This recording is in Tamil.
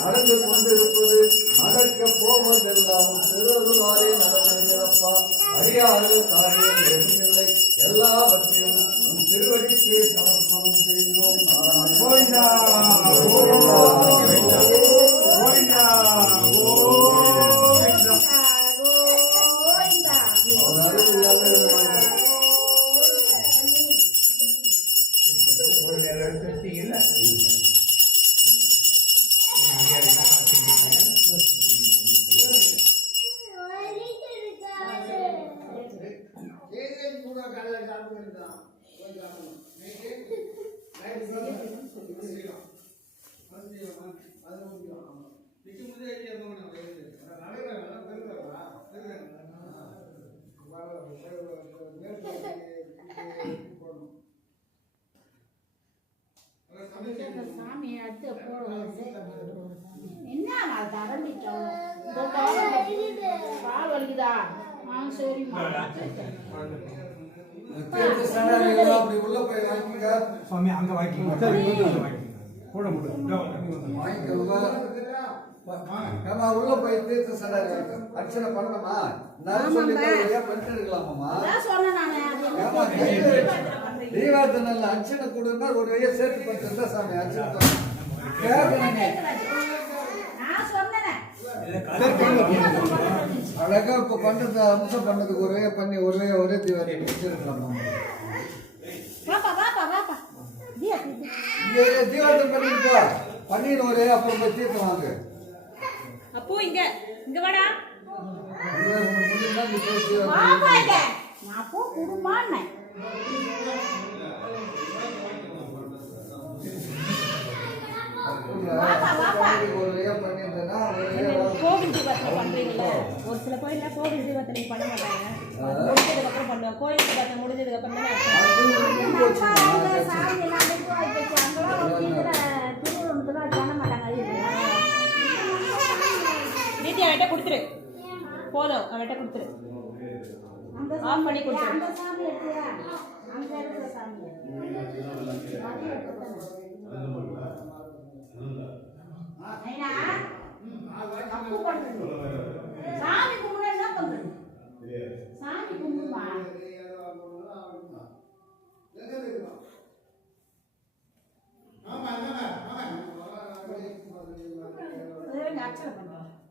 நடந்து கொண்டிருப்பது நடக்க போவதெல்லாம் சிறுவருளாரே நடந்தப்பா அறியாத காரியம் எதுவுமில்லை எல்லாவற்றையும் உன் திருவடிக்கே சமர்ப்பணம் செய்கிறோம். சுவாமி அங்க வாங்கிக்கோங்க உள்ள போய் தீர்த்த சடை அர்ச்சனை பண்ணணுமா பண்ணிட்டு இருக்கலாமா? தீவார்த்தனல்ல அர்ச்சனை கொடுன்னா ஒரு வழியா சேர்த்து பண்ணிட்டு சாமி அர்ச்சனை அழகா இப்ப பண்றது அம்சம் பண்ணதுக்கு ஒரே பண்ணி ஒரே தீவாரி வச்சிருக்கலாமா? தீவார்த்தம் பண்ணிருப்பா பண்ணிடு ஒரே அப்புறம் போய் தீர்த்து வாங்க. அப்போ இங்க வாடா கோவில் தீபத்துல பண்றீங்கல்ல, ஒரு சில கோயில்ல கோவில் தீபத்துல பண்ண மாட்டாங்க. முடிஞ்சதுக்கு அப்புறம் பண்ணுவாங்க. கோயில் தீபத்துல முடிஞ்சதுக்கு அப்புறம் தானே நீத்தி அவட்ட கொடுத்துரு, போதும் அவட்ட கொடுத்துரு, ஆஃப் பண்ணி கொடுத்துரு. சாமி